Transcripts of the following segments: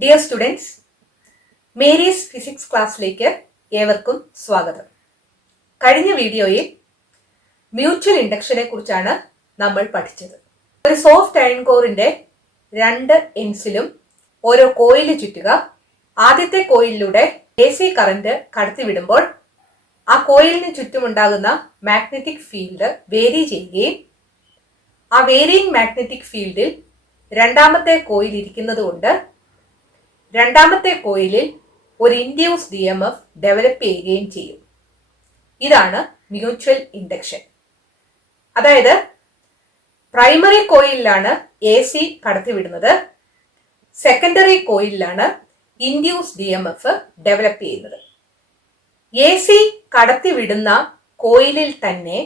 Dear students, Mary's physics ക്ലാസ്സിലേക്ക് ഏവർക്കും സ്വാഗതം. കഴിഞ്ഞ വീഡിയോയിൽ മ്യൂച്വൽ ഇൻഡക്ഷനെ കുറിച്ചാണ് നമ്മൾ പഠിച്ചത്. ഒരു സോഫ്റ്റ് അയൺ കോറിന്റെ രണ്ട് എൻഡ്സിലും ഓരോ കോയിൽ ചുറ്റുക. ആദ്യത്തെ കോയിലിലൂടെ AC കറന്റ് കടത്തിവിടുമ്പോൾ ആ കോയിലിന് ചുറ്റുമുണ്ടാകുന്ന മാഗ്നറ്റിക് ഫീൽഡ് വേരി ചെയ്യുകയും ആ വേരിയിങ് മാഗ്നറ്റിക് ഫീൽഡിൽ രണ്ടാമത്തെ കോയിൽ ഇരിക്കുന്നത് കൊണ്ട് രണ്ടാമത്തെ കോയിലിൽ ഒരു ഇൻഡ്യൂസ്ഡ് EMF ഡെവലപ്പ് ചെയ്യുകയും ചെയ്യും. ഇതാണ് മ്യൂച്വൽ ഇൻഡക്ഷൻ. അതായത് പ്രൈമറി കോയിലിലാണ് AC കടത്തിവിടുന്നത്, സെക്കൻഡറി കോയിലിലാണ് ഇൻഡ്യൂസ്ഡ് EMF ഡെവലപ്പ് ചെയ്യുന്നത്. AC കടത്തിവിടുന്ന കോയിലിൽ തന്നെ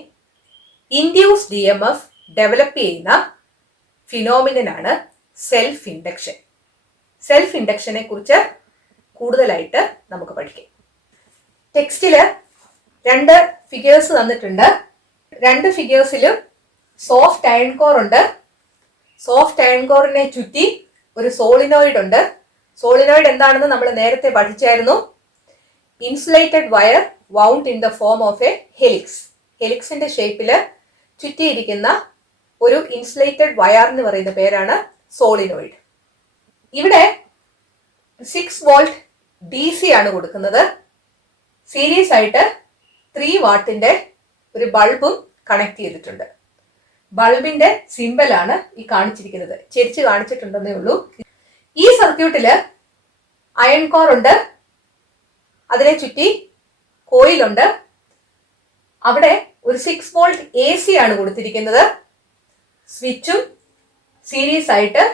ഇൻഡ്യൂസ്ഡ് EMF ഡെവലപ്പ് ചെയ്യുന്ന ഫിനോമിനനാണ് സെൽഫ് ഇൻഡക്ഷൻ. സെൽഫ് ഇൻഡക്ഷനെ കുറിച്ച് കൂടുതലായിട്ട് നമുക്ക് പഠിക്കാം. ടെക്സ്റ്റില് രണ്ട് ഫിഗേഴ്സ് തന്നിട്ടുണ്ട്. രണ്ട് ഫിഗേഴ്സിലും സോഫ്റ്റ് അയൺ കോർ ഉണ്ട്. സോഫ്റ്റ് അയൺ കോറിനെ ചുറ്റി ഒരു സോളിനോയിഡ് ഉണ്ട്. സോളിനോയിഡ് എന്താണെന്ന് നമ്മൾ നേരത്തെ പഠിച്ചായിരുന്നു. Insulated wire wound in the form of a helix. ഹെലിക്സിന്റെ ഷേപ്പില് ചുറ്റിയിരിക്കുന്ന ഒരു ഇൻസുലേറ്റഡ് വയർ എന്ന് പറയുന്ന പേരാണ് സോളിനോയിഡ്. ഇവിടെ 6 വോൾട്ട് DC ആണ് കൊടുക്കുന്നത്. സീരീസ് ആയിട്ട് 3 വാട്ടിന്റെ ഒരു ബൾബും കണക്ട് ചെയ്തിട്ടുണ്ട്. ബൾബിന്റെ സിമ്പലാണ് ഈ കാണിച്ചിരിക്കുന്നത്. ചെരിച്ച് കാണിച്ചിട്ടുണ്ടെന്നേ ഉള്ളൂ. ഈ സർക്യൂട്ടില് അയൺ കോർ ഉണ്ട്, അതിനെ ചുറ്റി കോയിലുണ്ട്. അവിടെ ഒരു 6 വോൾട്ട് AC ആണ് കൊടുത്തിരിക്കുന്നത്. സ്വിച്ചും സീരീസ് ആയിട്ട്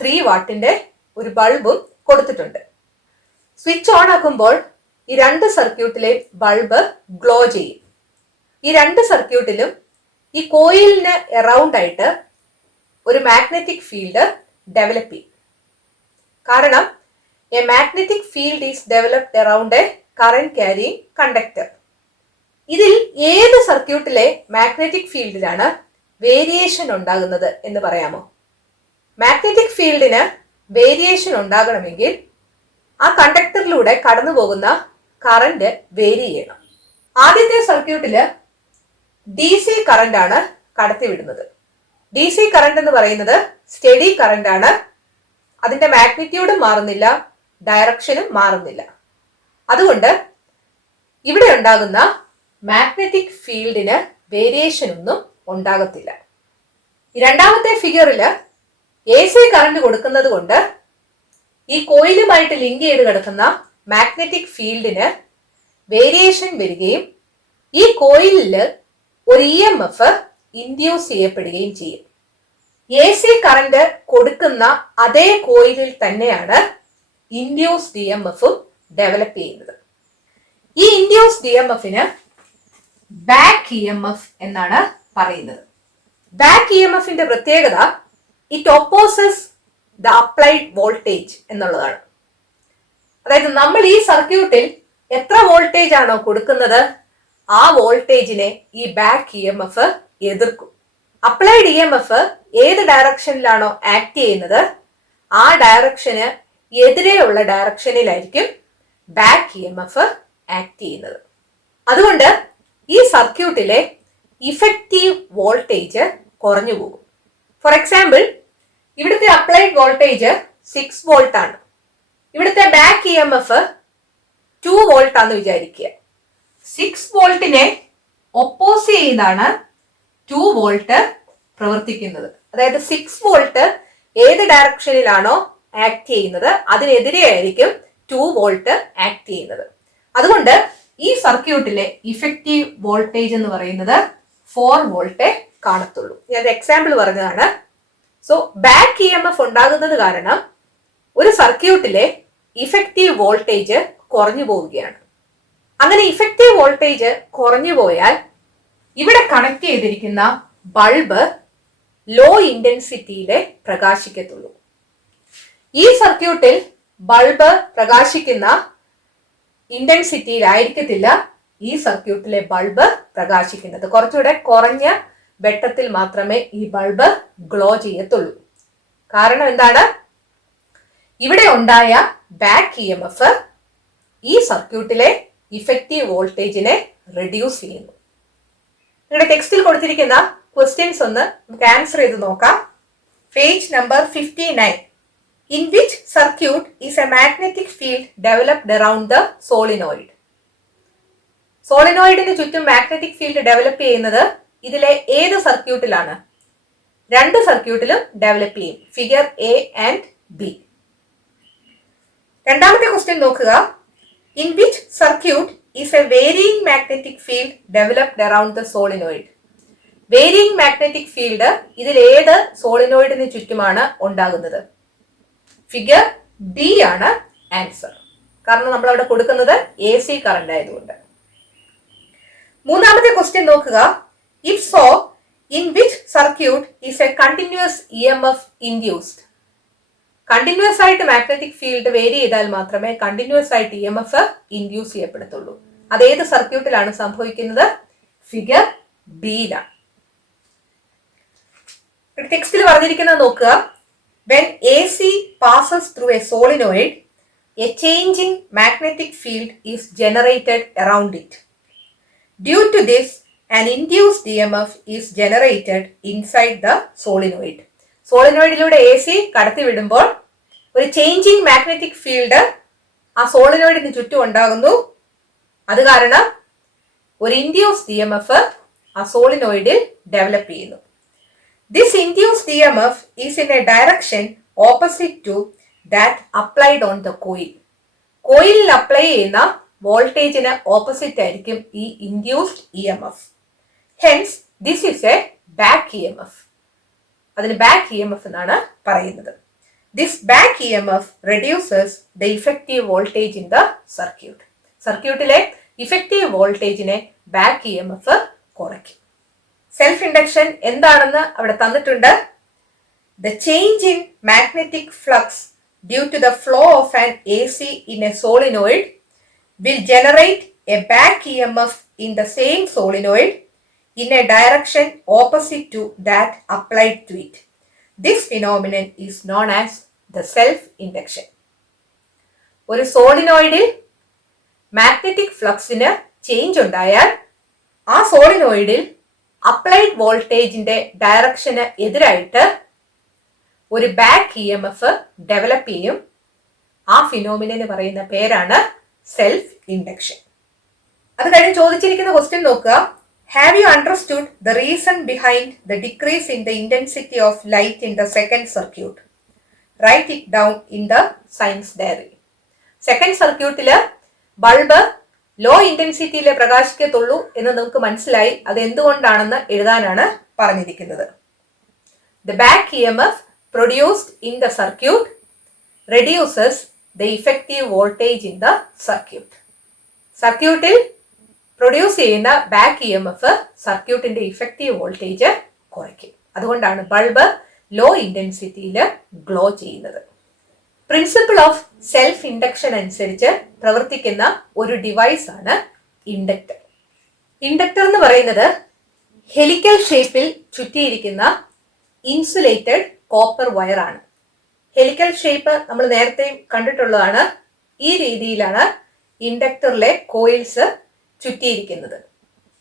3 വാട്ടിന്റെ ഒരു ബൾബും കൊടുത്തിട്ടുണ്ട്. സ്വിച്ച് ഓൺ ആക്കുമ്പോൾ ഈ രണ്ട് സർക്യൂട്ടിലെ ബൾബ് ഗ്ലോ ചെയ്യും. ഈ രണ്ട് സർക്യൂട്ടിലും ഈ കോയിലിന് എറൗണ്ട് ആയിട്ട് ഒരു മാഗ്നറ്റിക് ഫീൽഡ് ഡെവലപ്പ് ചെയ്യും. കാരണം A magnetic field is developed around A current carrying conductor. ഇതിൽ ഏത് സർക്യൂട്ടിലെ മാഗ്നറ്റിക് ഫീൽഡിലാണ് വേരിയേഷൻ ഉണ്ടാകുന്നത് എന്ന് പറയാമോ? മാഗ്നറ്റിക് ഫീൽഡിന് വേരിയേഷൻ ഉണ്ടാകണമെങ്കിൽ ആ കണ്ടക്ടറിലൂടെ കടന്നു പോകുന്ന കറന്റ് വേരി ചെയ്യണം. ആദ്യത്തെ സർക്യൂട്ടില് DC കറന്റ് ആണ് കടത്തിവിടുന്നത്. DC കറന്റ് എന്ന് പറയുന്നത് സ്റ്റഡി കറന്റ് ആണ്. അതിന്റെ മാഗ്നിറ്റ്യൂഡും മാറുന്നില്ല, ഡയറക്ഷനും മാറുന്നില്ല. അതുകൊണ്ട് ഇവിടെ ഉണ്ടാകുന്ന മാഗ്നറ്റിക് ഫീൽഡിന് വേരിയേഷൻ ഒന്നും ഉണ്ടാകത്തില്ല. രണ്ടാമത്തെ ഫിഗറില് AC കറന്റ് കൊടുക്കുന്നത് കൊണ്ട് ഈ കോയിലുമായിട്ട് ലിങ്ക് ചെയ്ത് കിടക്കുന്ന മാഗ്നറ്റിക് ഫീൽഡിന് വേരിയേഷൻ വരികയും ഈ കോയിലില് ഒരു EMF ഇൻഡ്യൂസ് ചെയ്യപ്പെടുകയും ചെയ്യും. AC കറന്റ് കൊടുക്കുന്ന അതേ കോയിലിൽ തന്നെയാണ് ഇൻഡ്യൂസ്ഡ് EMFും ഡെവലപ്പ് ചെയ്യുന്നത്. ഈ ഇൻഡ്യൂസ്ഡ് EMFന് ബാക്ക് EMF എന്നാണ് പറയുന്നത്. ബാക്ക് EMFന്റെ പ്രത്യേകത it opposes the applied voltage എന്നുള്ളതാണ്. അതായത് നമ്മൾ ഈ സർക്യൂട്ടിൽ എത്ര വോൾട്ടേജ് ആണോ കൊടുക്കുന്നത് ആ വോൾട്ടേജിനെ ഈ ബാക്ക് EMF എതിർക്കും. അപ്ലൈഡ് EMF ഏത് ഡയറക്ഷനിലാണോ ആക്ട് ചെയ്യുന്നത് ആ ഡയറക്ഷന് എതിരെയുള്ള ഡയറക്ഷനിലായിരിക്കും ബാക്ക് EMF ആക്ട് ചെയ്യുന്നത്. അതുകൊണ്ട് ഈ സർക്യൂട്ടിലെ ഇഫക്റ്റീവ് വോൾട്ടേജ് കുറഞ്ഞു പോകും. ഫോർ എക്സാമ്പിൾ, ഇവിടുത്തെ അപ്ലൈഡ് വോൾട്ടേജ് 6 വോൾട്ട് ആണ്. ഇവിടുത്തെ ബാക്ക് EMF 2 വോൾട്ട് ആണെന്ന് വിചാരിക്കുക. 6 വോൾട്ടിനെ ഒപ്പോസ് ചെയ്താണ് 2 വോൾട്ട് പ്രവർത്തിക്കുന്നത്. അതായത് 6 വോൾട്ട് ഏത് ഡയറക്ഷനിലാണോ ആക്ട് ചെയ്യുന്നത് അതിനെതിരെ ആയിരിക്കും 2 വോൾട്ട് ആക്ട് ചെയ്യുന്നത്. അതുകൊണ്ട് ഈ സർക്യൂട്ടിലെ ഇഫക്റ്റീവ് വോൾട്ടേജ് എന്ന് പറയുന്നത് 4 വോൾട്ടേ കാണത്തുള്ളൂ. ഞാൻ എക്സാമ്പിൾ പറഞ്ഞതാണ്. സോ ബാക്ക് EMF ഉണ്ടാകുന്നത് കാരണം ഒരു സർക്യൂട്ടിലെ ഇഫക്റ്റീവ് വോൾട്ടേജ് കുറഞ്ഞു പോവുകയാണ്. അങ്ങനെ ഇഫക്റ്റീവ് വോൾട്ടേജ് കുറഞ്ഞു പോയാൽ ഇവിടെ കണക്ട് ചെയ്തിരിക്കുന്ന ബൾബ് ലോ ഇന്റൻസിറ്റിയിലെ പ്രകാശിക്കത്തുള്ളൂ. ഈ സർക്യൂട്ടിൽ ബൾബ് പ്രകാശിക്കുന്ന ഇന്റൻസിറ്റിയിലായിരിക്കത്തില്ല ഈ സർക്യൂട്ടിലെ ബൾബ് പ്രകാശിക്കുന്നത്. കുറച്ചുകൂടെ കുറഞ്ഞ വെട്ടത്തിൽ മാത്രമേ ഈ ബൾബ് ഗ്ലോ ചെയ്യത്തുള്ളൂ. കാരണം എന്താണ്? ഇവിടെ ഉണ്ടായ ബാക്ക് ഇ എം എഫ് ഈ സർക്യൂട്ടിലെ ഇഫക്റ്റീവ് വോൾട്ടേജിനെ റെഡ്യൂസ് ചെയ്യുന്നു. നിങ്ങളുടെ ടെക്സ്റ്റിൽ കൊടുത്തിരിക്കുന്ന ക്വസ്റ്റ്യൻസ് ഒന്ന് നമുക്ക് ആൻസർ ചെയ്ത് നോക്കാം. Page number 59. In which circuit is a magnetic field developed around the solenoid? സോളിനോയിഡിന് ചുറ്റും മാഗ്നറ്റിക് ഫീൽഡ് ഡെവലപ്പ് ചെയ്യുന്നത് ഇതിലെ ഏത് സർക്യൂട്ടിലാണ്? രണ്ട് സർക്യൂട്ടിലും ഡെവലപ്പ് ചെയ്യും. Figure A and B. രണ്ടാമത്തെ ക്വസ്റ്റ്യൻ നോക്കുക. In which circuit is A varying magnetic field developed around the solenoid? Varying magnetic field ഇതിൽ ഏത് സോളിനോയിഡിന് ചുറ്റുമാണ് ഉണ്ടാകുന്നത്? ഫിഗർ ഡി ആണ് ആൻസർ. കാരണം നമ്മൾ അവിടെ കൊടുക്കുന്നത് എ സി കറന്റ് ആയതുകൊണ്ട്. മൂന്നാമത്തെ ക്വസ്റ്റ്യൻ നോക്കുക. If so, in which circuit is A continuous E M F induced? Continuous ആയിട്ട് മാഗ്നറ്റിക് ഫീൽഡ് വേരി ചെയ്താൽ മാത്രമേ കണ്ടിന്യൂസ് ആയിട്ട് ഇ എം എഫ് ഇൻഡ്യൂസ് ചെയ്യപ്പെടത്തുള്ളൂ. അതേത് സർക്യൂട്ടിലാണ് സംഭവിക്കുന്നത്? ഫിഗർ ഡിയിലാണ്. ടെക്സ്റ്റിൽ പറഞ്ഞിരിക്കുന്നത് നോക്കുക. When AC passes through a solenoid, a changing magnetic field is generated around it. Due to this, an induced EMF is generated inside the solenoid. സോളിനോയിഡിലൂടെ A C കടത്തി വിടുമ്പോൾ ഒരു changing magnetic field ആ സോളിനോയിഡിന് ചുറ്റും ഉണ്ടാകുന്നു. അത് കാരണം ഒരു ഇൻഡ്യൂസ്ഡ് EMF ആ സോളിനോയിഡിൽ ഡെവലപ്പ് ചെയ്യുന്നു. This induced EMF is in a direction opposite to that applied on the coil. കോയിലിൽ അപ്ലൈ ചെയ്യുന്ന വോൾട്ടേജിന് ഓപ്പോസിറ്റ് ആയിരിക്കും ഈ induced EMF. Hence, this is a back EMF. അതിന് back EMF എന്നാണ് പറയുന്നത്. This back EMF reduces the effective voltage in the circuit. സർക്യൂട്ടിലെ effective വോൾട്ടേജിനെ back EMF കുറയ്ക്കും. സെൽഫ് ഇൻഡക്ഷൻ എന്താണെന്ന് അവിടെ തന്നിട്ടുണ്ട്. The change in magnetic flux due to the flow of an A C in a solenoid will generate a back E M F in the same solenoid in a direction opposite to that applied to it. This phenomenon is known as the self induction. ഒരു സോളിനോയിഡിൽ magnetic ഫ്ലക്സിന് change ഉണ്ടായാൽ ആ സോളിനോയിഡിൽ applied വോൾട്ടേജിന്റെ direction എതിരായിട്ട് ഒരു back E M F develop ചെയ്യും. ആ ഫിനോമിനന് പറയുന്ന പേരാണ് സെൽഫ് ഇൻഡക്ഷൻ. അത് കഴിഞ്ഞ് ചോദിച്ചിരിക്കുന്ന ക്വസ്റ്റ്യൻ നോക്കുക. Have you understood the reason behind the decrease in the intensity of light in the second circuit? Write it down in the science diary. Second സർക്യൂട്ടില് bulb low ഇന്റൻസിറ്റിയിലെ പ്രകാശിക്കത്തുള്ളൂ എന്ന് നമുക്ക് മനസ്സിലായി. അത് എന്തുകൊണ്ടാണെന്ന് എഴുതാനാണ് പറഞ്ഞിരിക്കുന്നത്. The back E M F produced in the circuit reduces the effective voltage in the circuit. സർക്യൂട്ടിൽ പ്രൊഡ്യൂസ് ചെയ്യുന്ന ബാക്ക് ഇ എം എഫ് സർക്യൂട്ടിന്റെ ഇഫക്റ്റീവ് വോൾട്ടേജ് കുറയ്ക്കും. അതുകൊണ്ടാണ് ബൾബ് ലോ ഇന്റൻസിറ്റിയിൽ ഗ്ലോ ചെയ്യുന്നത്. പ്രിൻസിപ്പിൾ ഓഫ് സെൽഫ് ഇൻഡക്ഷൻ അനുസരിച്ച് പ്രവർത്തിക്കുന്ന ഒരു ഡിവൈസ് ആണ് ഇൻഡക്ടർ. ഇൻഡക്ടർ എന്ന് പറയുന്നത് ഹെലിക്കൽ ഷേപ്പിൽ ചുറ്റിയിരിക്കുന്ന ഇൻസുലേറ്റഡ് കോപ്പർ വയർ ആണ്. ഹെലിക്കൽ ഷേപ്പ് നമ്മൾ നേരത്തെ കണ്ടിട്ടുള്ളതാണ്. ഈ രീതിയിലാണ് ഇൻഡക്ടറിലെ കോയിൽസ് ചുറ്റിയിരിക്കുന്നത്.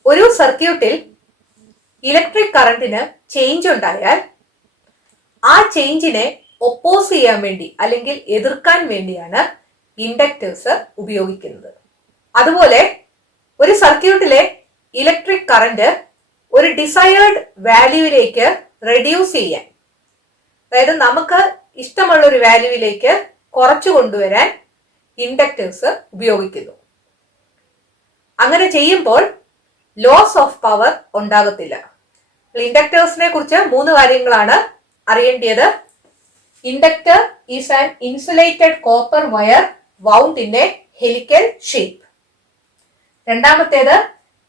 ഒരു സർക്യൂട്ടിൽ ഇലക്ട്രിക് കറന്റിന് ചേഞ്ച് ഉണ്ടായാൽ ആ ചേഞ്ചിനെ ഒപ്പോസ് ചെയ്യാൻ വേണ്ടി അല്ലെങ്കിൽ എതിർക്കാൻ വേണ്ടിയാണ് ഇൻഡക്ടേഴ്സ് ഉപയോഗിക്കുന്നത്. അതുപോലെ ഒരു സർക്യൂട്ടിലെ ഇലക്ട്രിക് കറന്റ് ഒരു ഡിസയേർഡ് വാല്യൂവിലേക്ക് റെഡ്യൂസ് ചെയ്യാൻ, അതായത് നമുക്ക് ഇഷ്ടമുള്ള ഒരു വാല്യൂവിലേക്ക് കുറച്ചു കൊണ്ടുവരാൻ ഇൻഡക്ടേഴ്സ് ഉപയോഗിക്കുന്നു. അങ്ങനെ ചെയ്യുമ്പോൾ ലോസ് ഓഫ് പവർ ഉണ്ടാകത്തില്ല. ഇൻഡക്ടേഴ്സിനെ കുറിച്ച് 3 കാര്യങ്ങളാണ് അറിയേണ്ടത്. Inductor is an insulated copper wire wound in a helical shape. രണ്ടാമത്തേത്,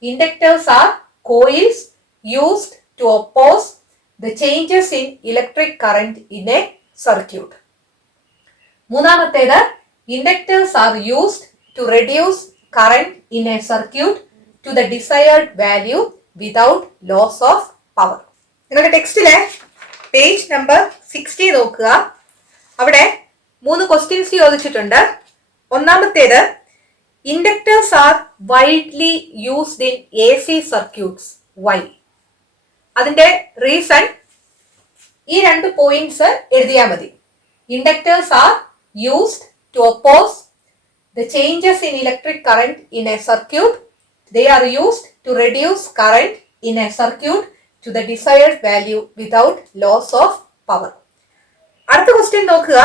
inductors are coils used to oppose the changes in electric current in a circuit. മൂന്നാമത്തേത്, inductors are used to reduce current in a circuit to the desired value without loss of power. നിങ്ങളുടെ ടെക്സ്റ്റിലെ page number 60 നോക്കുക. അവിടെ 3 questions ചോദിച്ചിട്ടുണ്ട്. ഒന്നാമത്തേത്, inductors are widely used in AC circuits. Why? അതിന്റെ reason ഈ 2 points എഴുതിയാൽ മതി. Inductors are used to oppose the changes in electric current in a circuit. They are used to reduce current in a circuit to the desired value without loss of power. അടുത്ത question നോക്കുക.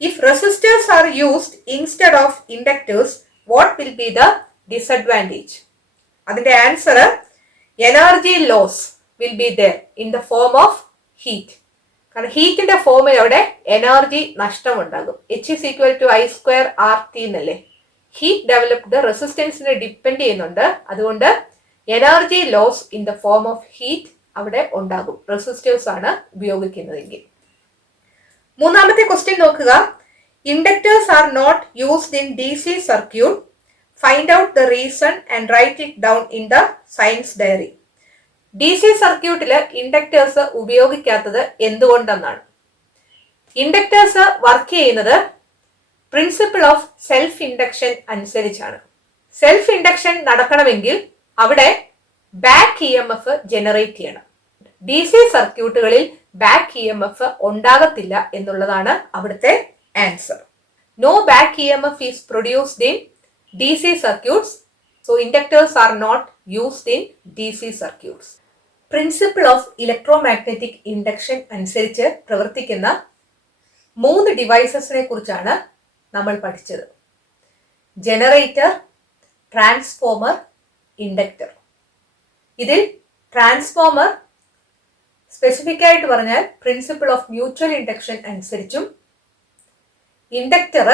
If resistors are used instead of inductors, what will be the disadvantage? അതിന്റെ answer, energy loss will be there in the form of heat. കാരണം ഹീറ്റിന്റെ ഫോമിൽ അവിടെ energy നഷ്ടമുണ്ടാകും. H=I²RT എന്നല്ലേ. Heat developed റെസിസ്റ്റൻസിനെ depend ചെയ്യുന്നുണ്ട്. അതുകൊണ്ട് energy loss in the form of heat അവിടെ ഉണ്ടാകും resistors ആണ് ഉപയോഗിക്കുന്നതെങ്കിൽ. മൂന്നാമത്തെ ക്വസ്റ്റ്യൻ നോക്കുക. Inductors are not used in DC circuit. Find out the reason and write it down in the science diary. DC സർക്യൂട്ടിൽ inductors ഉപയോഗിക്കാത്തത് എന്തുകൊണ്ടെന്നാണ്. ഇൻഡക്ടേഴ്സ് വർക്ക് ചെയ്യുന്നത് പ്രിൻസിപ്പിൾ ഓഫ് സെൽഫ് ഇൻഡക്ഷൻ അനുസരിച്ചാണ്. സെൽഫ് ഇൻഡക്ഷൻ നടക്കണമെങ്കിൽ അവിടെ ബാക്ക് EMF ജനറേറ്റ് ചെയ്യണം. DC സർക്യൂട്ടുകളിൽ ബാക്ക് EMF ഉണ്ടാകത്തില്ല എന്നുള്ളതാണ് അവിടുത്തെ answer. No back EMF is produced in DC circuits. So inductors are not used in DC circuits. Principle of electromagnetic induction അനുസരിച്ച് പ്രവർത്തിക്കുന്ന 3 ഡിവൈസസിനെ കുറിച്ചാണ് നമ്മൾ പഠിച്ചത്. Generator, transformer, inductor. ഇതിൽ ട്രാൻസ്ഫോമർ സ്പെസിഫിക് ആയിട്ട് പറഞ്ഞാൽ പ്രിൻസിപ്പിൾ ഓഫ് മ്യൂച്വൽ ഇൻഡക്ഷൻ അനുസരിച്ചും inductor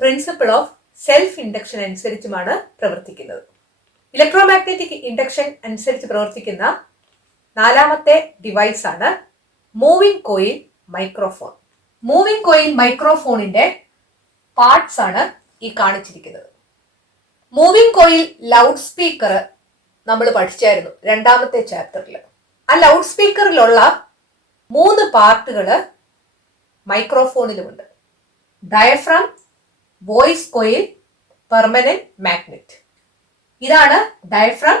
principle of self induction അനുസരിച്ചുമാണ് പ്രവർത്തിക്കുന്നത്. ഇലക്ട്രോമാഗ്നറ്റിക് ഇൻഡക്ഷൻ അനുസരിച്ച് പ്രവർത്തിക്കുന്ന 4ാമത്തെ ഡിവൈസ് ആണ് moving coil microphone. Moving coil മൈക്രോഫോണിന്റെ പാർട്സ് ആണ് ഈ കാണിച്ചിരിക്കുന്നത്. മൂവിംഗ് കോയിൽ ലൗഡ് സ്പീക്കർ നമ്മൾ പഠിച്ചായിരുന്നു 2ാമത്തെ ചാപ്റ്ററിൽ. ആ ലൗഡ് സ്പീക്കറിലുള്ള 3 പാർട്ടുകൾ മൈക്രോഫോണിലുമുണ്ട്. Diaphragm, voice coil, permanent magnet. ഇതാണ് ഡയഫ്രം.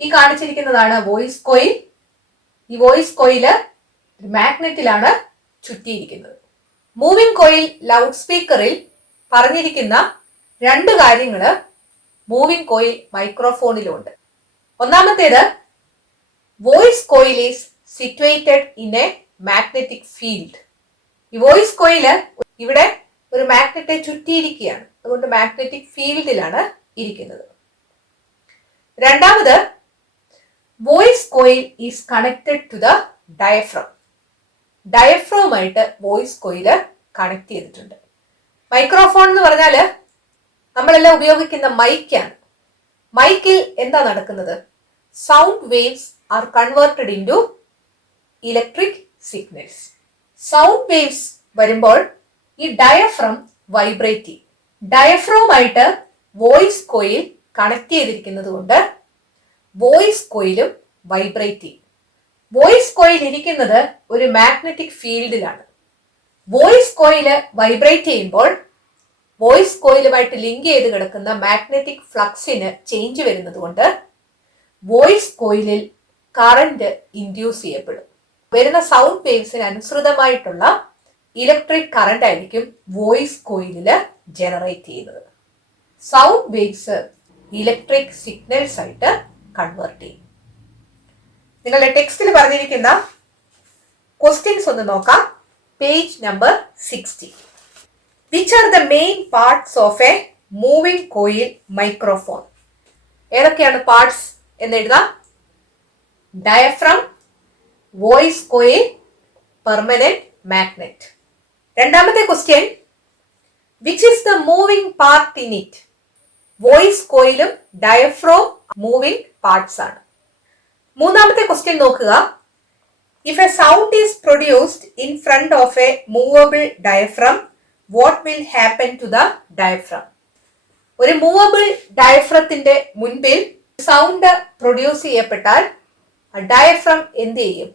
ഈ കാണിച്ചിരിക്കുന്നതാണ് വോയിസ് കോയിൽ. ഈ വോയിസ് കോയില് മാഗ്നറ്റിലാണ് ചുറ്റിയിരിക്കുന്നത്. മൂവിംഗ് കോയിൽ ലൗഡ് സ്പീക്കറിൽ പറഞ്ഞിരിക്കുന്ന 2 കാര്യങ്ങൾ മൂവിംഗ് കോയിൽ മൈക്രോഫോണിലുണ്ട്. ഒന്നാമത്തേത്, voice coil is situated in a magnetic field. ഈ വോയിസ് കോയില് ഇവിടെ ഒരു മാഗ്നറ്റെ ചുറ്റിയിരിക്കുകയാണ്. അതുകൊണ്ട് മാഗ്നറ്റിക് ഫീൽഡിലാണ് ഇരിക്കുന്നത്. രണ്ടാമത്, voice coil is connected to the diaphragm. ഡയഫ്രോമായിട്ട് വോയിസ് കോയില് കണക്ട് ചെയ്തിട്ടുണ്ട്. മൈക്രോഫോൺ എന്ന് പറഞ്ഞാല് നമ്മളെല്ലാം ഉപയോഗിക്കുന്ന മൈക്കാണ്. മൈക്കിൽ എന്താ നടക്കുന്നത്? Sound waves are converted into electric signals. Sound waves വരുമ്പോൾ ഈ ഡയഫ്രം വൈബ്രേറ്റ് ചെയ്യും. ഡയഫ്രോമായിട്ട് വോയിസ് കോയിൽ കണക്ട് ചെയ്തിരിക്കുന്നത് കൊണ്ട് വോയിസ് കോയിലും വൈബ്രേറ്റ് ചെയ്യും. വോയിസ് കോയിൽ ഇരിക്കുന്നത് ഒരു മാഗ്നറ്റിക് ഫീൽഡിലാണ്. വോയിസ് കോയില് വൈബ്രേറ്റ് ചെയ്യുമ്പോൾ വോയിസ് കോയിലുമായിട്ട് ലിങ്ക് ചെയ്ത് കിടക്കുന്ന മാഗ്നറ്റിക് ഫ്ലക്സിന് ചേഞ്ച് വരുന്നത് കൊണ്ട് വോയിസ് കോയിലിൽ കറന്റ് ഇൻഡ്യൂസ് ചെയ്യപ്പെടും. വരുന്ന സൗണ്ട് വേവ്സിന് അനുസൃതമായിട്ടുള്ള ഇലക്ട്രിക് കറന്റ് ആയിരിക്കും വോയിസ് കോയിലില് ജനറേറ്റ് ചെയ്യുന്നത്. സൗണ്ട് വേവ്സ് ഇലക്ട്രിക് സിഗ്നൽസ് ആയിട്ട് കൺവേർട്ട് ചെയ്യും. നിങ്ങളുടെ ടെക്സ്റ്റിൽ പറഞ്ഞിരിക്കുന്ന ക്വസ്റ്റ്യൻസ് ഒന്ന് നോക്കാം. Page number 60. Which are the main parts of a moving coil microphone? ഏതൊക്കെയാണ് പാർട്സ് എന്ന് എഴുതാം. Diaphragm, voice coil, permanent magnet. രണ്ടാമത്തെ question, which is the moving part in it? Voice കോയിലും ഡയഫ്രോം മൂവിംഗ് പാർട്സ് ആണ്. മൂന്നാമത്തെ question നോക്കുക. If a sound is produced in front of a movable diaphragm, what will happen to the diaphragm? ഒരു movable ഡയഫ്രത്തിന്റെ മുൻപിൽ sound produce ചെയ്യപ്പെട്ടാൽ diaphragm എന്ത് ചെയ്യും?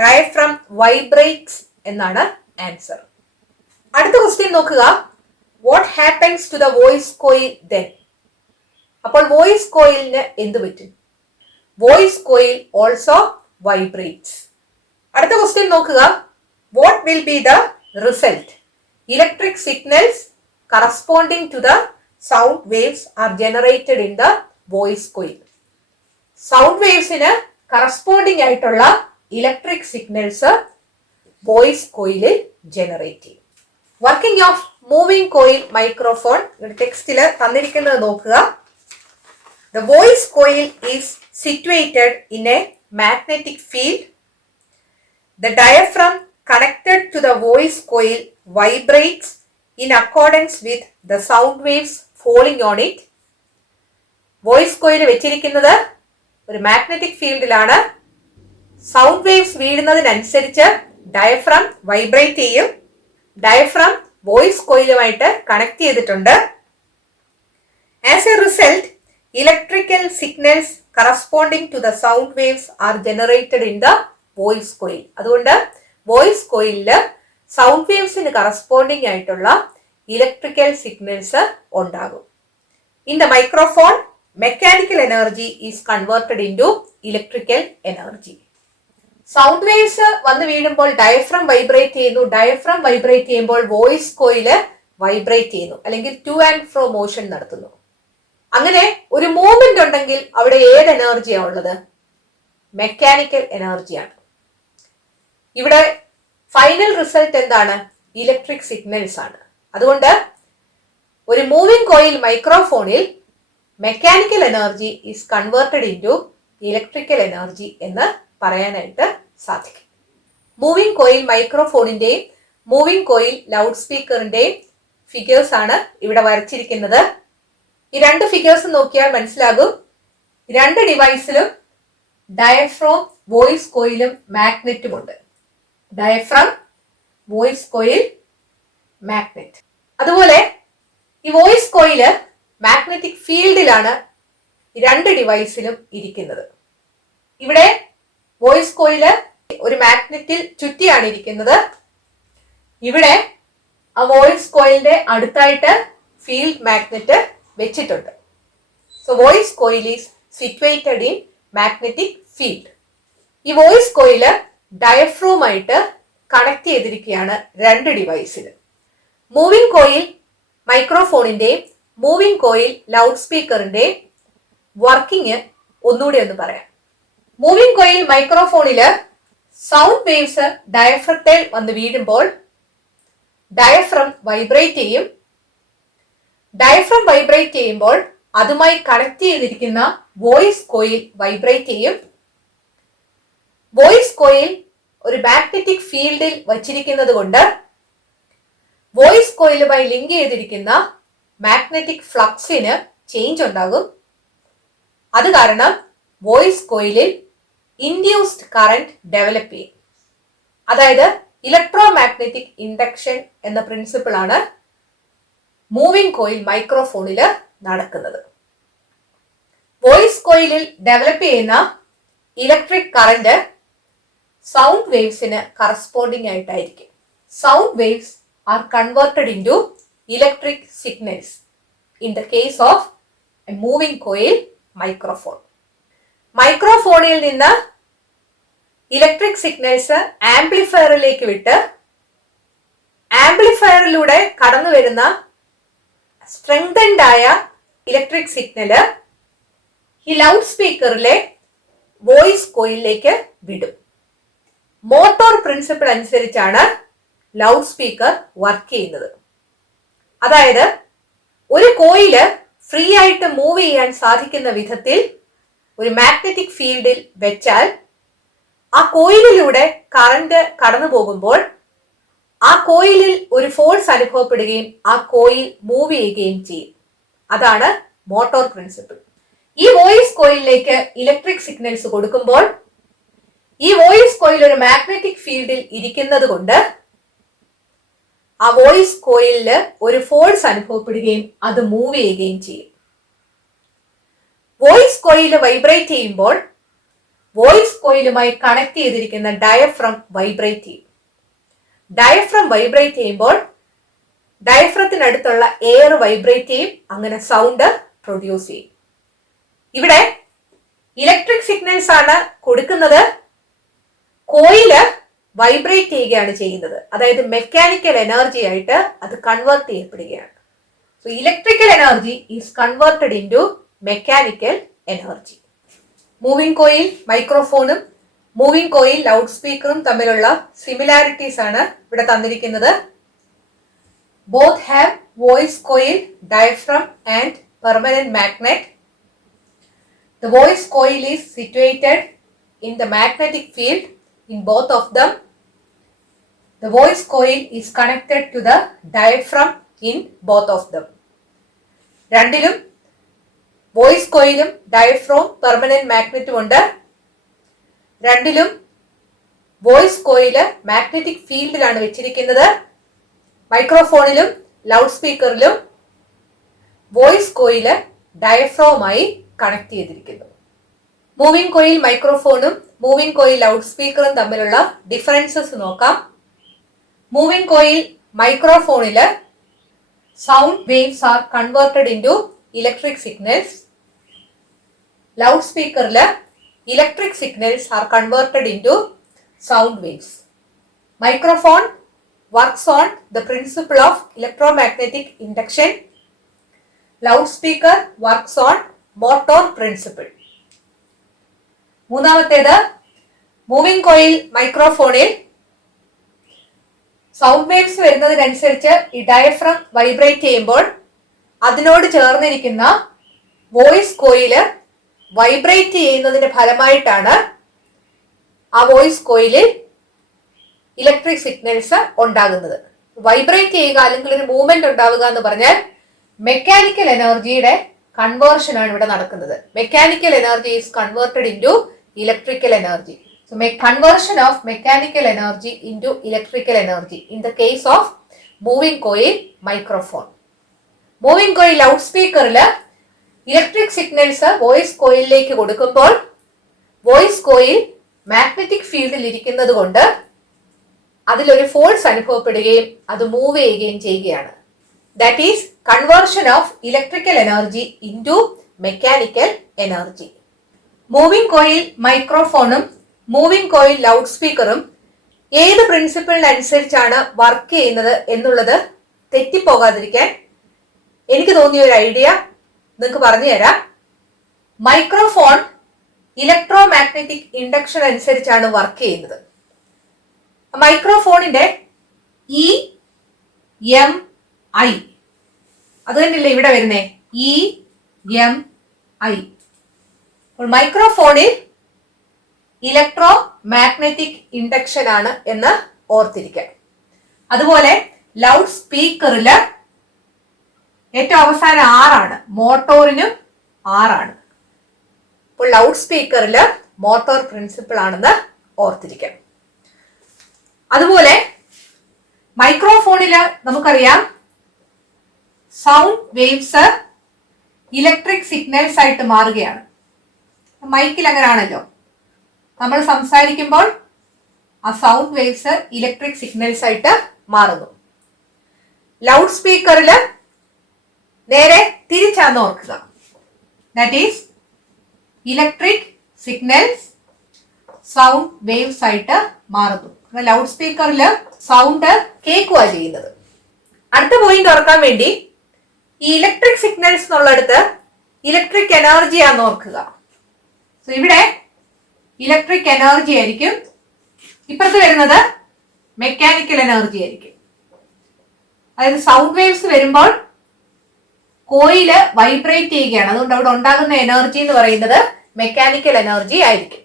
ഡയഫ്രം വൈബ്രേറ്റ്സ് എന്നാണ് ആൻസർ. അടുത്ത ക്വസ്റ്റ്യൻ നോക്കുക. What happens to the voice coil then? അപ്പോൾ വോയിസ് കോയിലിന് എന്ത് പറ്റും? Voice coil also vibrates. അടുത്ത ക്വസ്റ്റ്യൻ നോക്കുക. What will be the result? Electric signals corresponding to the sound waves are generated in the voice coil. Sound വേവ്സിന് corresponding ആയിട്ടുള്ള electric signals voice കോയിലിൽ generate ചെയ്യും. Working of moving coil microphone ടെക്സ്റ്റിൽ തന്നിരിക്കുന്നത് നോക്കുക. The voice coil is situated in a magnetic field. The diaphragm connected to the voice coil vibrates in accordance with the sound waves falling on it. Voice coil വെച്ചിരിക്കുന്നത് ഒരു magnetic ഫീൽഡിലാണ്. Sound waves വീഴുന്നതിനനുസരിച്ച് diaphragm vibrate ചെയ്യും. Diaphragm voice കോയിലുമായിട്ട് connect ചെയ്തിട്ടുണ്ട്. As a result electrical signals corresponding to the sound waves are generated in the voice coil. അതുകൊണ്ട് voice കോയിലില് sound വേവ്സിന് കറസ്പോണ്ടിങ് ആയിട്ടുള്ള ഇലക്ട്രിക്കൽ സിഗ്നൽസ് ഉണ്ടാകും. In the microphone mechanical energy is converted into electrical energy. Sound waves വന്ന് വീഴുമ്പോൾ diaphragm vibrate ചെയ്യുന്നു. Diaphragm vibrate ചെയ്യുമ്പോൾ voice കോയില് വൈബ്രേറ്റ് ചെയ്യുന്നു, അല്ലെങ്കിൽ ടു ആൻഡ് ഫ്രോ മോഷൻ നടത്തുന്നു. അങ്ങനെ ഒരു മൂവ്മെന്റ് ഉണ്ടെങ്കിൽ അവിടെ ഏത് എനർജിയാണ് ഉള്ളത്? മെക്കാനിക്കൽ എനർജിയാണ്. ഇവിടെ ഫൈനൽ റിസൾട്ട് എന്താണ്? ഇലക്ട്രിക് സിഗ്നൽസ് ആണ്. അതുകൊണ്ട് ഒരു മൂവിംഗ് കോയിൽ മൈക്രോഫോണിൽ mechanical energy is converted into electrical energy എന്ന് പറയാനായിട്ട് സാധിക്കും. മൂവിംഗ് കോയിൽ മൈക്രോഫോണിന്റെയും മൂവിംഗ് കോയിൽ ലൗഡ് സ്പീക്കറിന്റെയും ഫിഗേഴ്സ് ആണ് ഇവിടെ വരച്ചിരിക്കുന്നത്. ഈ രണ്ട് ഫിഗേഴ്സ് നോക്കിയാൽ മനസ്സിലാകും, രണ്ട് ഡിവൈസിലും ഡയഫ്രം, വോയിസ് കോയിലും മാഗ്നറ്റും ഉണ്ട്. Diaphragm, voice coil, magnet. അതുപോലെ ഈ വോയിസ് കോയില് മാഗ്നറ്റിക് ഫീൽഡിലാണ് രണ്ട് ഡിവൈസിലും ഇരിക്കുന്നത്. ഇവിടെ വോയിസ് കോയില് ഒരു മാഗ്നറ്റിൽ ചുറ്റിയാണ് ഇരിക്കുന്നത്. ഇവിടെ ആ വോയിസ് കോയിലിന്റെ അടുത്തായിട്ട് ഫീൽഡ് മാഗ്നറ്റ് വെച്ചിട്ടുണ്ട്. So voice coil is situated in magnetic field. ഈ വോയിസ് കോയില് ഡയഫ്രോമായിട്ട് കണക്ട് ചെയ്തിരിക്കുകയാണ് രണ്ട് ഡിവൈസിൽ. മൂവിംഗ് കോയിൽ മൈക്രോഫോണിന്റെയും മൂവിംഗ് കോയിൽ ലൗഡ് സ്പീക്കറിന്റെയും വർക്കിംഗ് ഒന്നുകൂടി ഒന്ന് പറയാം. മൂവിംഗ് കോയിൽ മൈക്രോഫോണില് സൗണ്ട് വേവ്സ് ഡയഫ്രത്തിൽ വന്ന് വീഴുമ്പോൾ ഡയഫ്രം വൈബ്രേറ്റ് ചെയ്യും. ഡയഫ്രം വൈബ്രേറ്റ് ചെയ്യുമ്പോൾ അതുമായി കണക്ട് ചെയ്തിരിക്കുന്ന വോയിസ് കോയിൽ വൈബ്രേറ്റ് ചെയ്യും. വോയിസ് കോയിൽ ഒരു മാഗ്നറ്റിക് ഫീൽഡിൽ വച്ചിരിക്കുന്നത് കൊണ്ട് വോയിസ് കോയിലുമായി ലിങ്ക് ചെയ്തിരിക്കുന്ന മാഗ്നറ്റിക് ഫ്ലക്സിന് ചേഞ്ച് ഉണ്ടാകും. അത് കാരണം വോയിസ് കോയിലിൽ ഇൻഡ്യൂസ്ഡ് കറന്റ് ഡെവലപ്പ് ചെയ്യും. അതായത് ഇലക്ട്രോ മാഗ്നറ്റിക് ഇൻഡക്ഷൻ എന്ന പ്രിൻസിപ്പിൾ ആണ് മൂവിംഗ് കോയിൽ മൈക്രോഫോണിൽ നടക്കുന്നത്. വോയിസ് കോയിലിൽ ഡെവലപ്പ് ചെയ്യുന്ന ഇലക്ട്രിക് കറന്റ് സൗണ്ട് വേവ്സിന് കറസ്പോണ്ടിങ് ആയിട്ടായിരിക്കും. Sound waves are converted into electric signals in the case of a moving coil microphone. മൈക്രോഫോണിൽ നിന്ന് ഇലക്ട്രിക് സിഗ്നൽസ് ആംപ്ലിഫയറിലേക്ക് വിട്ട് ആംപ്ലിഫയറിലൂടെ കടന്നു വരുന്ന സ്ട്രെങ്തൻഡ് ആയ ഇലക്ട്രിക് സിഗ്നല് ഈ ലൗഡ് സ്പീക്കറിലെ വോയിസ് കോയിലിലേക്ക് വിടും. മോട്ടോർ പ്രിൻസിപ്പിൾ അനുസരിച്ചാണ് ലൗഡ് സ്പീക്കർ വർക്ക് ചെയ്യുന്നത്. അതായത് ഒരു കോയില് ഫ്രീ ആയിട്ട് മൂവ് ചെയ്യാൻ സാധിക്കുന്ന വിധത്തിൽ ഒരു മാഗ്നറ്റിക് ഫീൽഡിൽ വെച്ചാൽ ആ കോയിലിലൂടെ കറന്റ് കടന്നു പോകുമ്പോൾ ആ കോയിലിൽ ഒരു ഫോഴ്സ് അനുഭവപ്പെടുകയും ആ കോയിൽ മൂവ് ചെയ്യുകയും ചെയ്യും. അതാണ് മോട്ടോർ പ്രിൻസിപ്പിൾ. ഈ വോയിസ് കോയിലിലേക്ക് ഇലക്ട്രിക് സിഗ്നൽസ് കൊടുക്കുമ്പോൾ ഈ വോയിസ് കോയിൽ ഒരു മാഗ്നറ്റിക് ഫീൽഡിൽ ഇരിക്കുന്നത് കൊണ്ട് ആ വോയിസ് കോയിലില് ഒരു ഫോഴ്സ് അനുഭവപ്പെടുകയും അത് മൂവ് ചെയ്യുകയും ചെയ്യും. വോയിസ് കോയിൽ വൈബ്രേറ്റ് ചെയ്യുമ്പോൾ വോയിസ് കോയിലുമായി കണക്ട് ചെയ്തിരിക്കുന്ന ഡയഫ്രം വൈബ്രേറ്റ് ചെയ്യും. ഡയഫ്രം വൈബ്രേറ്റ് ചെയ്യുമ്പോൾ കോയിൽസിനടുത്തുള്ള എയർ വൈബ്രേറ്റ് ചെയ്യും, അങ്ങനെ സൗണ്ട് പ്രൊഡ്യൂസ് ചെയ്യും. ഇവിടെ ഇലക്ട്രിക് സിഗ്നൽസ് ആണ് കൊടുക്കുന്നത്, കോയില് വൈബ്രേറ്റ് ചെയ്യുകയാണ് ചെയ്യുന്നത്. അതായത് മെക്കാനിക്കൽ എനർജി ആയിട്ട് അത് കൺവേർട്ട് ചെയ്യപ്പെടുകയാണ്. So electrical energy is converted into mechanical energy. Moving coil മൈക്രോഫോണും മൂവിംഗ് കോയിൽ ലൗഡ് സ്പീക്കറും തമ്മിലുള്ള സിമിലാരിറ്റീസ് ആണ് ഇവിടെ തന്നിരിക്കുന്നത്. Both have voice coil, diaphragm and permanent magnet. The voice coil is situated in the magnetic field in both of them. The voice coil is connected to the diaphragm in both of them. രണ്ടിലും voice കോയിലും diaphragm permanent മാഗ്നറ്റും ഉണ്ട്. രണ്ടിലും voice coil magnetic ഫീൽഡിലാണ് വെച്ചിരിക്കുന്നത്. മൈക്രോഫോണിലും loud സ്പീക്കറിലും voice coil ഡയഫ്രോമായി കണക്ട് ചെയ്തിരിക്കുന്നു. മൂവിംഗ് കോയിൽ മൈക്രോഫോണും മൂവിംഗ് കോയിൽ ലൗഡ് സ്പീക്കറും തമ്മിലുള്ള ഡിഫറൻസസ് നോക്കാം. മൂവിംഗ് കോയിൽ മൈക്രോഫോണില് sound waves are converted into electric signals. Loud സ്പീക്കറില് electric signals are converted into sound waves. Microphone works on the principle of electromagnetic induction. Loud speaker works on motor principle. മൂന്നാമത്തേത്, moving coil മൈക്രോഫോണിൽ sound waves വരുന്നതിനനുസരിച്ച് ഈ diaphragm vibrate ചെയ്യുമ്പോൾ അതിനോട് ചേർന്നിരിക്കുന്ന voice കോയില് vibrate ചെയ്യുന്നതിന്റെ ഫലമായിട്ടാണ് ആ വോയിസ് കോയിലിൽ ഇലക്ട്രിക് സിഗ്നൽസ് ഉണ്ടാകുന്നത്. വൈബ്രേറ്റ് ചെയ്യുക അല്ലെങ്കിൽ ഒരു മൂവ്മെന്റ് ഉണ്ടാവുക എന്ന് പറഞ്ഞാൽ മെക്കാനിക്കൽ എനർജിയുടെ കൺവേർഷൻ ആണ് ഇവിടെ നടക്കുന്നത്. Mechanical energy is converted into electrical energy. So conversion of mechanical energy into electrical energy in the case of moving coil microphone. Moving coil loudspeakerല് ഇലക്ട്രിക് സിഗ്നൽസ് വോയിസ് കോയിലിലേക്ക് കൊടുക്കുമ്പോൾ വോയിസ് കോയിൽ മാഗ്നറ്റിക് ഫീൽഡിൽ ഇരിക്കുന്നത് കൊണ്ട് അതിലൊരു force അനുഭവപ്പെടുകയും അത് move ചെയ്യുകയും ചെയ്യുകയാണ്. That is conversion of electrical energy into mechanical energy. Moving coil മൈക്രോഫോണും മൂവിംഗ് കോയിൽ ലൗഡ് സ്പീക്കറും ഏത് പ്രിൻസിപ്പിളിനനുസരിച്ചാണ് വർക്ക് ചെയ്യുന്നത് എന്നുള്ളത് തെറ്റിപ്പോകാതിരിക്കാൻ എനിക്ക് തോന്നിയ ഒരു ഐഡിയ നിങ്ങൾക്ക് പറഞ്ഞു തരാം. മൈക്രോഫോൺ ഇലക്ട്രോ മാഗ്നറ്റിക് ഇൻഡക്ഷൻ അനുസരിച്ചാണ് വർക്ക് ചെയ്യുന്നത്. മൈക്രോഫോണിന്റെ EMI അത് തന്നെയല്ലേ ഇവിടെ വരുന്നേ, EMI. മൈക്രോഫോണിൽ ഇലക്ട്രോ മാഗ്നറ്റിക് ഇൻഡക്ഷൻ ആണ് എന്ന് ഓർത്തിരിക്കാം. അതുപോലെ ലൗഡ് സ്പീക്കറില് ഏറ്റവും അവസാനം ആറാണ്, മോട്ടോറിനും ആറാണ്. അപ്പോൾ ലൗഡ് സ്പീക്കറില് മോട്ടോർ പ്രിൻസിപ്പിൾ ആണെന്ന് ഓർത്തിരിക്കാം. അതുപോലെ മൈക്രോഫോണില് നമുക്കറിയാം സൗണ്ട് വേവ്സ് ഇലക്ട്രിക് സിഗ്നൽസ് ആയിട്ട് മാറുകയാണ്. മൈക്കിൽ അങ്ങനെയാണല്ലോ, നമ്മൾ സംസാരിക്കുമ്പോൾ ആ സൗണ്ട് വേവ്സ് ഇലക്ട്രിക് സിഗ്നൽസ് ആയിട്ട് മാറുന്നു. ലൗഡ് സ്പീക്കറിൽ നേരെ തിരിച്ചാന്ന് ഓർക്കുക. That is electric signals sound waves ആയിട്ട് മാറുന്നു. ലൗഡ് സ്പീക്കറിൽ സൗണ്ട് കേൾക്കുക ചെയ്യുന്നത്. അടുത്ത പോയിന്റ് ഓർക്കാൻ വേണ്ടി ഈ ഇലക്ട്രിക് സിഗ്നൽസ് എന്നുള്ളടത്ത് ഇലക്ട്രിക് എനർജി ആണെന്ന് ഓർക്കുക. സോ ഇവിടെ ഇലക്ട്രിക് എനർജി ആയിരിക്കും, ഇപ്പുറത്ത് വരുന്നത് മെക്കാനിക്കൽ എനർജി ആയിരിക്കും. അതായത് സൗണ്ട് വേവ്സ് വരുമ്പോൾ കോയില് വൈബ്രേറ്റ് ചെയ്യുകയാണ്, അതുകൊണ്ട് അവിടെ ഉണ്ടാകുന്ന എനർജി എന്ന് പറയുന്നത് മെക്കാനിക്കൽ എനർജി ആയിരിക്കും.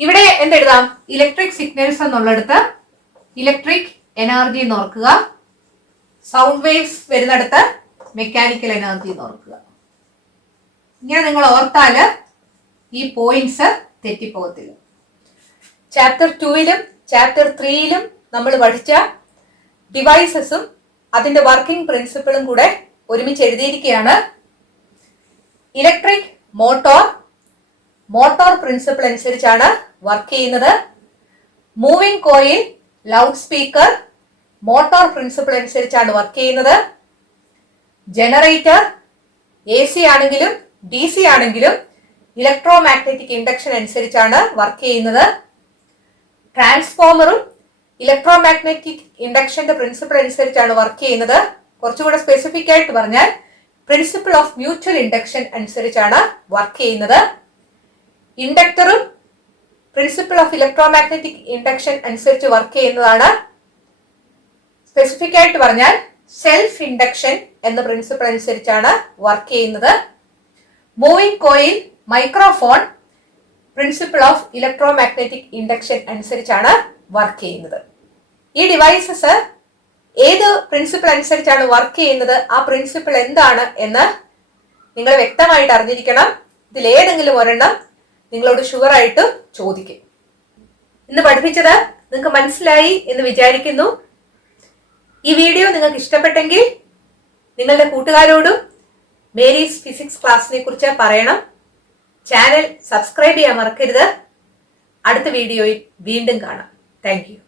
ഇവിടെ എന്തെഴുതാം, ഇലക്ട്രിക് സിഗ്നൽസ് എന്നുള്ളടത്ത് ഇലക്ട്രിക് എനർജി എന്ന് ഓർക്കുക. സൗണ്ട് വേവ്സ് വരുന്നിടത്ത് മെക്കാനിക്കൽ എനർജി എന്ന് ഓർക്കുക. ഇങ്ങനെ നിങ്ങൾ ഓർത്താല് ഈ പോയിന്റ്സ് തെറ്റിപ്പോകത്തില്ല. ചാപ്റ്റർ 2-ലും ചാപ്റ്റർ 3-ലും നമ്മൾ പഠിച്ച ഡിവൈസസും അതിന്റെ വർക്കിംഗ് പ്രിൻസിപ്പിളും കൂടെ ഒരുമിച്ച് എഴുതിയിരിക്കുകയാണ്. ഇലക്ട്രിക് മോട്ടോർ പ്രിൻസിപ്പിൾ അനുസരിച്ചാണ് വർക്ക് ചെയ്യുന്നത്. Moving coil loud speaker motor principle അനുസരിച്ചാണ് വർക്ക് ചെയ്യുന്നത്. ജനറേറ്റർ AC ആണെങ്കിലും DC ആണെങ്കിലും ഇലക്ട്രോ മാഗ്നറ്റിക് ഇൻഡക്ഷൻ അനുസരിച്ചാണ് വർക്ക് ചെയ്യുന്നത്. ട്രാൻസ്ഫോമറും ഇലക്ട്രോ മാഗ്നറ്റിക് ഇൻഡക്ഷന്റെ പ്രിൻസിപ്പിൾ അനുസരിച്ചാണ് വർക്ക് ചെയ്യുന്നത്. കുറച്ചുകൂടെ സ്പെസിഫിക് ആയിട്ട് പറഞ്ഞാൽ പ്രിൻസിപ്പിൾ ഓഫ് മ്യൂച്വൽ ഇൻഡക്ഷൻ അനുസരിച്ചാണ് വർക്ക് ചെയ്യുന്നത്. ഇൻഡക്ടറും principle of electromagnetic induction അനുസരിച്ച് വർക്ക് ചെയ്യുന്നതാണ്. സ്പെസിഫിക് ആയിട്ട് പറഞ്ഞാൽ സെൽഫ് ഇൻഡക്ഷൻ എന്ന പ്രിൻസിപ്പിൾ അനുസരിച്ചാണ് വർക്ക് ചെയ്യുന്നത്. Moving coil, microphone principle of electromagnetic induction അനുസരിച്ചാണ് വർക്ക് ചെയ്യുന്നത്. ഈ ഡിവൈസസ് ഏത് പ്രിൻസിപ്പിൾ അനുസരിച്ചാണ് വർക്ക് ചെയ്യുന്നത്, ആ പ്രിൻസിപ്പിൾ എന്താണ് എന്ന് നിങ്ങൾ വ്യക്തമായിട്ട് അറിഞ്ഞിരിക്കണം. ഇതിൽ ഏതെങ്കിലും ഒരെണ്ണം നിങ്ങളോട് ഷുവറായിട്ടും ചോദിക്കും. ഇന്ന് പഠിപ്പിച്ചത് നിങ്ങൾക്ക് മനസ്സിലായി എന്ന് വിചാരിക്കുന്നു. ഈ വീഡിയോ നിങ്ങൾക്ക് ഇഷ്ടപ്പെട്ടെങ്കിൽ നിങ്ങളുടെ കൂട്ടുകാരോടും മേരീസ് ഫിസിക്സ് ക്ലാസ്സിനെ കുറിച്ച് പറയണം. ചാനൽ സബ്സ്ക്രൈബ് ചെയ്യാൻ മറക്കരുത്. അടുത്ത വീഡിയോയിൽ വീണ്ടും കാണാം. Thank you.